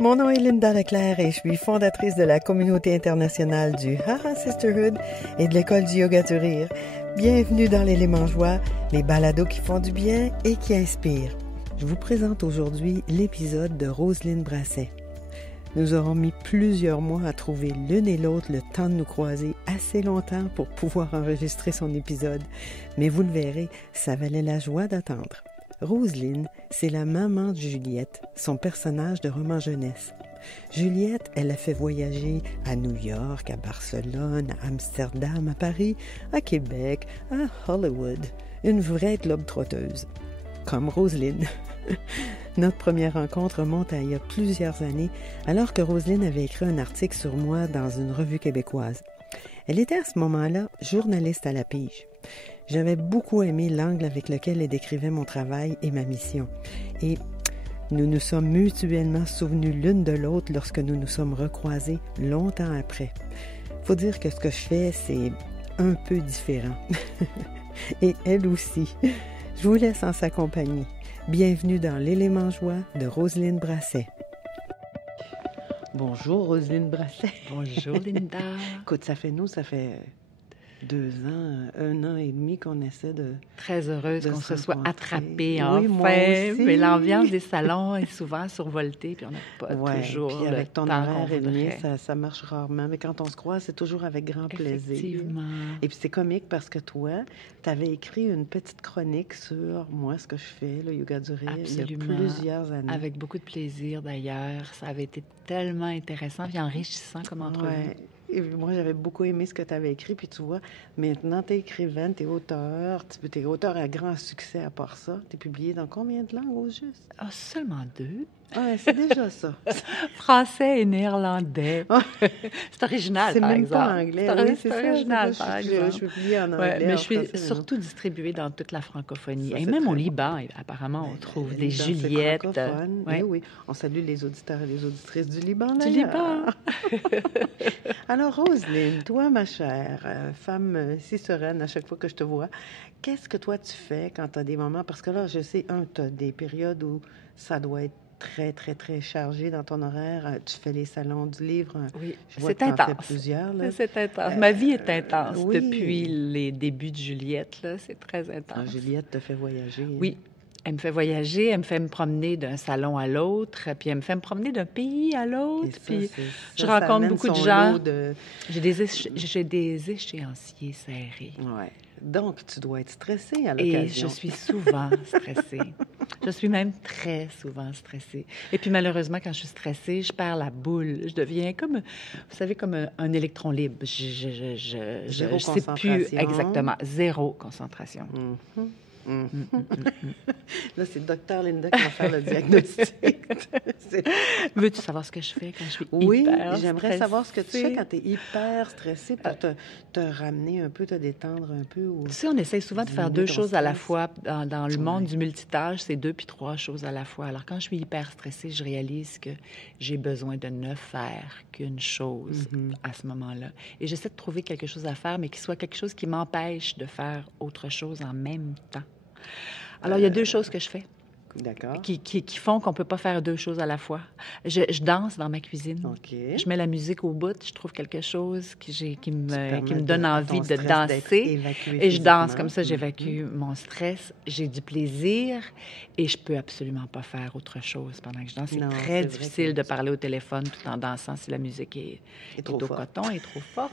Mon nom est Linda Leclerc et je suis fondatrice de la communauté internationale du Haha Sisterhood et de l'école du yoga du rire. Bienvenue dans l'élément joie, les balados qui font du bien et qui inspirent. Je vous présente aujourd'hui l'épisode de Roselyne Brasset. Nous aurons mis plusieurs mois à trouver l'une et l'autre le temps de nous croiser assez longtemps pour pouvoir enregistrer son épisode. Mais vous le verrez, ça valait la joie d'attendre. Roselyne, c'est la maman de Juliette, son personnage de roman jeunesse. Juliette, elle a fait voyager à New York, à Barcelone, à Amsterdam, à Paris, à Québec, à Hollywood. Une vraie globe-trotteuse. Comme Roselyne. Notre première rencontre remonte à il y a plusieurs années, alors que Roselyne avait écrit un article sur moi dans une revue québécoise. Elle était à ce moment-là journaliste à la Pige. J'avais beaucoup aimé l'angle avec lequel elle décrivait mon travail et ma mission. Et nous nous sommes mutuellement souvenus l'une de l'autre lorsque nous nous sommes recroisés longtemps après. Faut dire que ce que je fais, c'est un peu différent. Et elle aussi. Je vous laisse en sa compagnie. Bienvenue dans l'élément joie de Roselyne Brasset. Bonjour Roselyne Brasset. Bonjour Linda. Écoute, ça fait 2 ans, 1 an et demi qu'on essaie de... Très heureuse qu'on se soit attrapés oui, moi enfin. aussi. Mais l'ambiance des salons est souvent survoltée, puis on n'a pas toujours puis avec le ton temps horaire qu'on et demi, voudrait. ça marche rarement. Mais quand on se croise, c'est toujours avec grand plaisir. Effectivement. Et puis c'est comique parce que toi, tu avais écrit une petite chronique sur moi, ce que je fais, le yoga du rire, Absolument. il y a plusieurs années. Avec beaucoup de plaisir d'ailleurs. Ça avait été tellement intéressant et enrichissant comme entrevue. Ouais. Et moi, j'avais beaucoup aimé ce que tu avais écrit. Puis tu vois, maintenant, tu es écrivaine, tu es auteur. Tu es auteur à grand succès à part ça. Tu es publié dans combien de langues au juste? Ah, seulement 2. Ah, c'est déjà ça. Français et néerlandais. C'est original, C'est par même exemple. pas anglais. C'est original, par exemple. Je suis publiée en anglais. Ouais, mais en je suis français, surtout distribuée dans toute la francophonie. Ça, Et c'est même très au bon. Liban, apparemment, on trouve des Liban, c'est Juliettes. francophone. Ouais. Eh oui, on salue les auditeurs et les auditrices du Liban, Du d'ailleurs. Liban. Alors, Roselyne, toi, ma chère, femme si sereine à chaque fois que je te vois, qu'est-ce que toi, tu fais quand tu as des moments... Parce que là, je sais, tu as des périodes où ça doit être très, très, très chargé dans ton horaire. Tu fais les salons du livre. Oui, Je vois c'est que t'en intense. fais plusieurs, là. C'est intense. Ma vie est intense oui. depuis les débuts de Juliette. Là. C'est très Ah, intense. Juliette te fait voyager. Oui. Elle me fait voyager, elle me fait me promener d'un salon à l'autre, puis elle me fait me promener d'un pays à Et l'autre, ça, puis ça, je ça rencontre amène beaucoup de son gens. lot de... J'ai des échéanciers serrés. Ouais. Donc, tu dois être stressée à Et l'occasion. je suis souvent stressée. Je suis même très souvent stressée. Et puis, malheureusement, quand je suis stressée, je perds la boule. Je deviens comme, vous savez, comme un électron libre. Zéro sais plus concentration. exactement. Zéro concentration. Mhm. Là, c'est le docteur Linda qui va faire le diagnostic. Veux-tu savoir ce que je fais quand je suis Oui, hyper j'aimerais stressée? savoir ce que tu fais quand tu es hyper stressée pour te ramener un peu, te détendre un peu. Ou... Tu sais, on essaie souvent de faire diminuer 2 ton choses à la stress. fois. Dans le monde Ouais. du multitâche, c'est 2 puis 3 choses à la fois. Alors, quand je suis hyper stressée, je réalise que j'ai besoin de ne faire qu'une chose à ce moment-là. Et j'essaie de trouver quelque chose à faire, mais qui soit quelque chose qui m'empêche de faire autre chose en même temps. Alors, il y a 2 choses que je fais D'accord. qui font qu'on ne peut pas faire 2 choses à la fois. Je danse dans ma cuisine. OK. Je mets la musique au bout, je trouve quelque chose qui me permets donne envie ton de stress d'être danser. évacué Et je danse, physiquement. comme ça, j'évacue mon stress, j'ai du plaisir et je peux absolument pas faire autre chose pendant que je danse. C'est Non, très c'est vrai difficile que- de parler au téléphone tout en dansant si la musique est trop au forte. coton, est trop forte.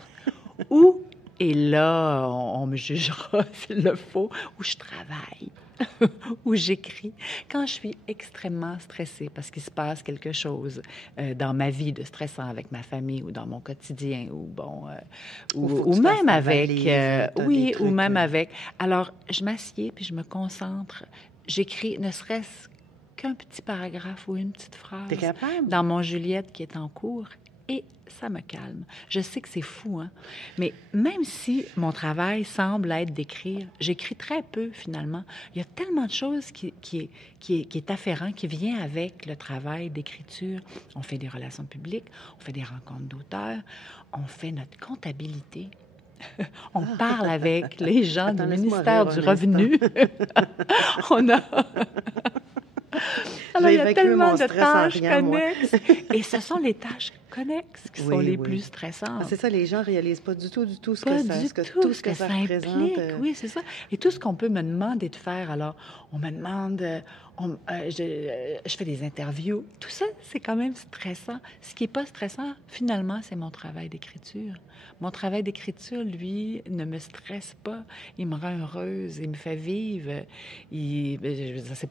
Ou, et là, on me jugera s'il le faut, où je travaille. Où j'écris quand je suis extrêmement stressée parce qu'il se passe quelque chose dans ma vie de stressant avec ma famille ou dans mon quotidien ou bon ou même avec oui ou même avec. Alors je m'assieds puis je me concentre, j'écris ne serait-ce qu'un petit paragraphe ou une petite phrase T'es capable? dans mon Juliette qui est en cours et ça me calme. Je sais que c'est fou, hein? Mais même si mon travail semble être d'écrire, j'écris très peu, finalement. Il y a tellement de choses qui est afférent, qui vient avec le travail d'écriture. On fait des relations publiques, on fait des rencontres d'auteurs, on fait notre comptabilité. On parle avec les gens Attends, du laisse-moi ministère rire du un Revenu. On a... Alors, il y a évacuer tellement mon de stress en tâches riant, moi. connexes. Et ce sont les tâches connexes qui sont Oui, les oui. plus Ah, stressantes. c'est ça, les gens réalisent pas du tout Pas du tout tout ce ce que que ça ça représente. implique. Oui, c'est ça. Et tout ce qu'on peut me demander de faire. Alors, on me demande, je fais des interviews. Tout ça, c'est quand même stressant. Ce qui n'est pas stressant, finalement, c'est mon travail d'écriture. Mon travail d'écriture, lui, ne me stresse pas. Il me rend heureuse, il me fait vivre. Je veux dire, c'est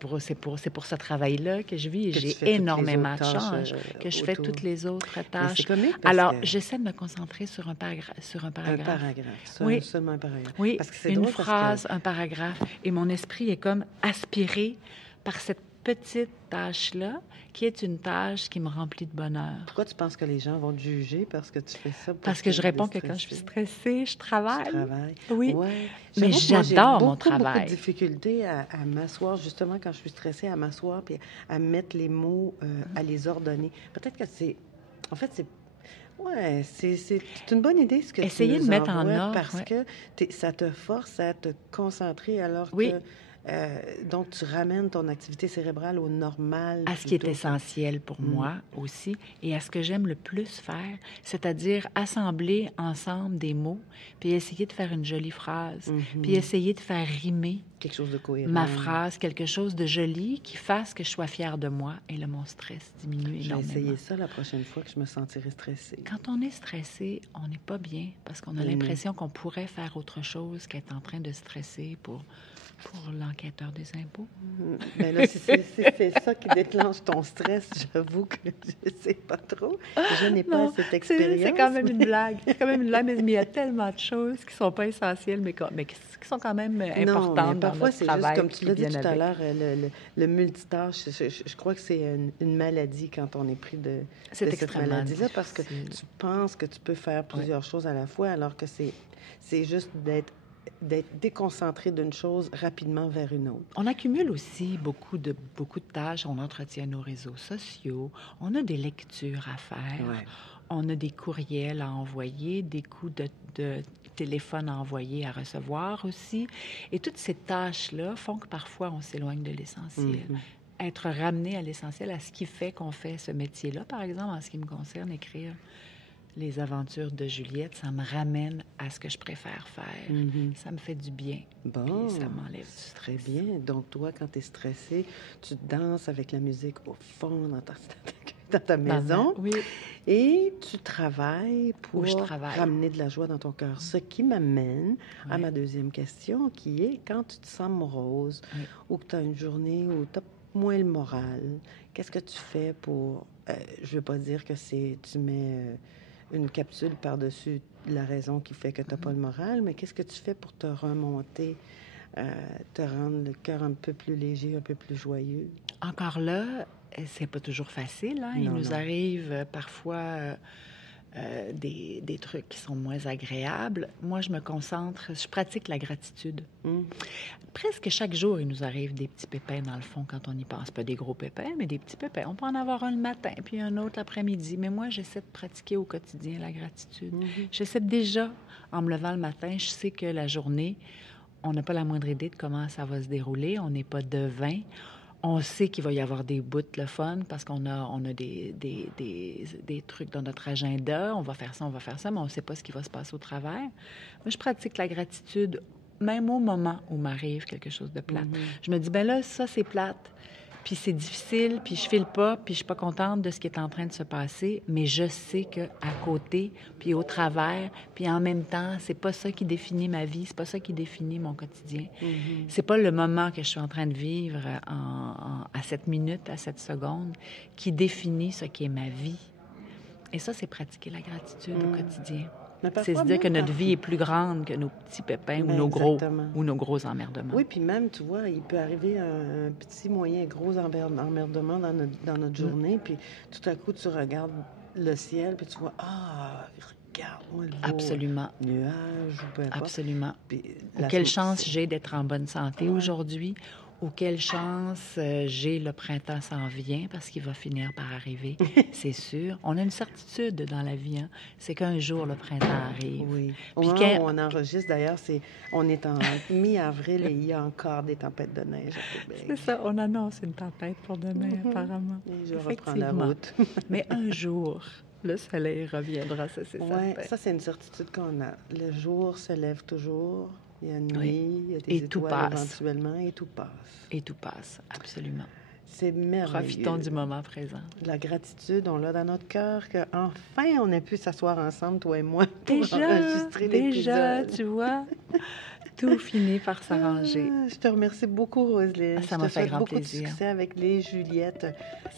pour ce travail-là que je vis. Et Que tu j'ai fais toutes les énormément autres de tâches chance, que je fais autour. toutes les autres Mais tâches. c'est comique parce Alors, que j'essaie de me concentrer sur un un paragraphe. paragraphe, Oui, seulement un paragraphe. oui, Parce que c'est une drôle parce que phrase, un paragraphe. Et mon esprit est comme aspiré par cette petite tâche-là, qui est une tâche qui me remplit de bonheur. pourquoi tu penses que les gens vont te juger parce que tu fais ça pour Parce que je te réponds que quand je suis déstresser? stressée, je Tu travaille. travailles. Oui, Ouais. mais J'avoue que moi, j'ai j'adore mon beaucoup de travail. difficultés à m'asseoir, justement, quand je suis stressée, à m'asseoir puis à mettre les mots, à les ordonner. Peut-être que c'est... En fait, c'est... Ouais, c'est une bonne idée ce que tu Essayez de nous mettre en envoies ordre. parce Ouais. que ça te force à te concentrer alors Oui, que... donc, tu ramènes ton activité cérébrale au normal à ce qui est plutôt que... essentiel pour Mm. moi aussi et à ce que j'aime le plus faire, c'est-à-dire assembler ensemble des mots, puis essayer de faire une jolie phrase, puis Mhm. essayer de faire rimer Quelque chose de ma cohérent. phrase, quelque chose de joli qui fasse que je sois fière de moi et là, mon stress diminue Je vais énormément. essayer ça la prochaine fois que je me sentirai stressée. Quand on est stressé, on n'est pas bien parce qu'on a Non. l'impression qu'on pourrait faire autre chose qu'être en train de stresser pour l'enquêteur des impôts. Ben là, si c'est ça qui déclenche ton stress, j'avoue que je sais pas trop. Je n'ai pas Non, cette expérience. c'est quand même une blague. C'est quand même une blague, mais il y a tellement de choses qui sont pas essentielles, mais qui sont quand même Non, mais importantes dans parfois, notre c'est juste, travail. comme puis tu qui l'as dit viennent tout à avec. l'heure, le multitâche, je crois que c'est une maladie quand on est pris de C'est cette extrêmement maladie-là, parce que difficile. tu penses que tu peux faire Oui. plusieurs choses à la fois, alors que c'est juste d'être déconcentré d'une chose rapidement vers une autre. On accumule aussi beaucoup de tâches. On entretient nos réseaux sociaux. On a des lectures à faire. Ouais. On a des courriels à envoyer, des coups de téléphone à envoyer, à recevoir aussi. Et toutes ces tâches-là font que parfois on s'éloigne de l'essentiel. Mhm. Être ramené à l'essentiel, à ce qui fait qu'on fait ce métier-là, par exemple, en ce qui me concerne, écrire les aventures de Juliette, ça me ramène à ce que je préfère faire. Mhm. Ça me fait du bien. Bon, Puis ça m'enlève du c'est très stress. bien. Donc, toi, quand tu es stressé, tu danses avec la musique au fond dans ta maison Oui, et tu travailles pour où je travaille. ramener de la joie dans ton cœur. Ce qui m'amène à Oui. ma deuxième question, qui est quand tu te sens morose Oui. ou que tu as une journée où tu as moins le moral, qu'est-ce que tu fais pour... je veux pas dire que tu mets une capsule par-dessus la raison qui fait que tu n'as pas le moral, mais qu'est-ce que tu fais pour te remonter, te rendre le cœur un peu plus léger, un peu plus joyeux? Encore là, c'est pas toujours facile. Hein? Il Non, nous non. arrive parfois des trucs qui sont moins agréables. Moi, je pratique la gratitude. Hum. Presque chaque jour, il nous arrive des petits pépins dans le fond quand on y pense. Pas des gros pépins, mais des petits pépins. On peut en avoir un le matin, puis un autre l'après-midi. Mais moi, j'essaie de pratiquer au quotidien la gratitude. J'essaie déjà, en me levant le matin, je sais que la journée, on n'a pas la moindre idée de comment ça va se dérouler. On n'est pas devin. On sait qu'il va y avoir des bouts le fun parce qu'on a des trucs dans notre agenda. On va faire ça, mais on ne sait pas ce qui va se passer au travers. Moi, je pratique la gratitude même au moment où m'arrive quelque chose de plate. Je me dis, ben là, ça, c'est plate. Puis c'est difficile, puis je file pas, puis je suis pas contente de ce qui est en train de se passer, mais je sais que à côté, puis au travers, puis en même temps, c'est pas ça qui définit ma vie, c'est pas ça qui définit mon quotidien. C'est pas le moment que je suis en train de vivre à cette minute, à cette seconde, qui définit ce qui est ma vie. Et ça, c'est pratiquer la gratitude au quotidien. Mais C'est se parfois, dire que même notre vie est plus grande que nos petits pépins Ben, exactement. ou nos gros emmerdements. Oui, puis même, tu vois, il peut arriver un petit, moyen, gros emmerdement dans notre journée, puis tout à coup, tu regardes le ciel, puis tu vois, regarde-moi le beau Absolument. nuage, ou peu importe. Absolument. Puis Ou la quelle so- chance j'ai d'être en bonne santé Ouais. aujourd'hui, ou quelle chance j'ai, le printemps s'en vient parce qu'il va finir par arriver, c'est sûr. On a une certitude dans la vie, hein? C'est qu'un jour, le printemps arrive. Oui. Au Puis moment où on enregistre, d'ailleurs, on est en mi-avril et il y a encore des tempêtes de neige à Québec. C'est ça, on annonce une tempête pour demain, apparemment. Et je reprends la route. Mais un jour, le soleil reviendra, ça c'est certain. Ça c'est une certitude qu'on a. Le jour se lève toujours, il y a une nuit, il y a des et tout étoiles passe. Éventuellement, et tout passe. Et tout passe, absolument. C'est merveilleux. Profitons du moment présent. La gratitude, on l'a dans notre cœur qu'enfin on a pu s'asseoir ensemble, toi et moi, pour enregistrer l'épisode. Déjà, tu vois, tout finit par s'arranger. Je te remercie beaucoup, Roselyne. Ça m'a fait grand plaisir. Je te souhaite beaucoup de succès avec les Juliettes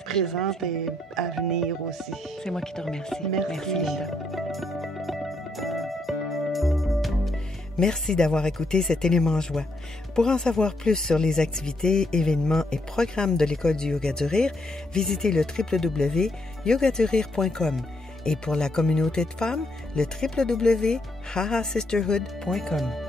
présentes et à venir aussi. C'est moi qui te remercie. Merci Linda. Merci d'avoir écouté cet élément joie. Pour en savoir plus sur les activités, événements et programmes de l'École du yoga du rire, visitez le www.yogadurir.com et pour la communauté de femmes, le www.hahasisterhood.com.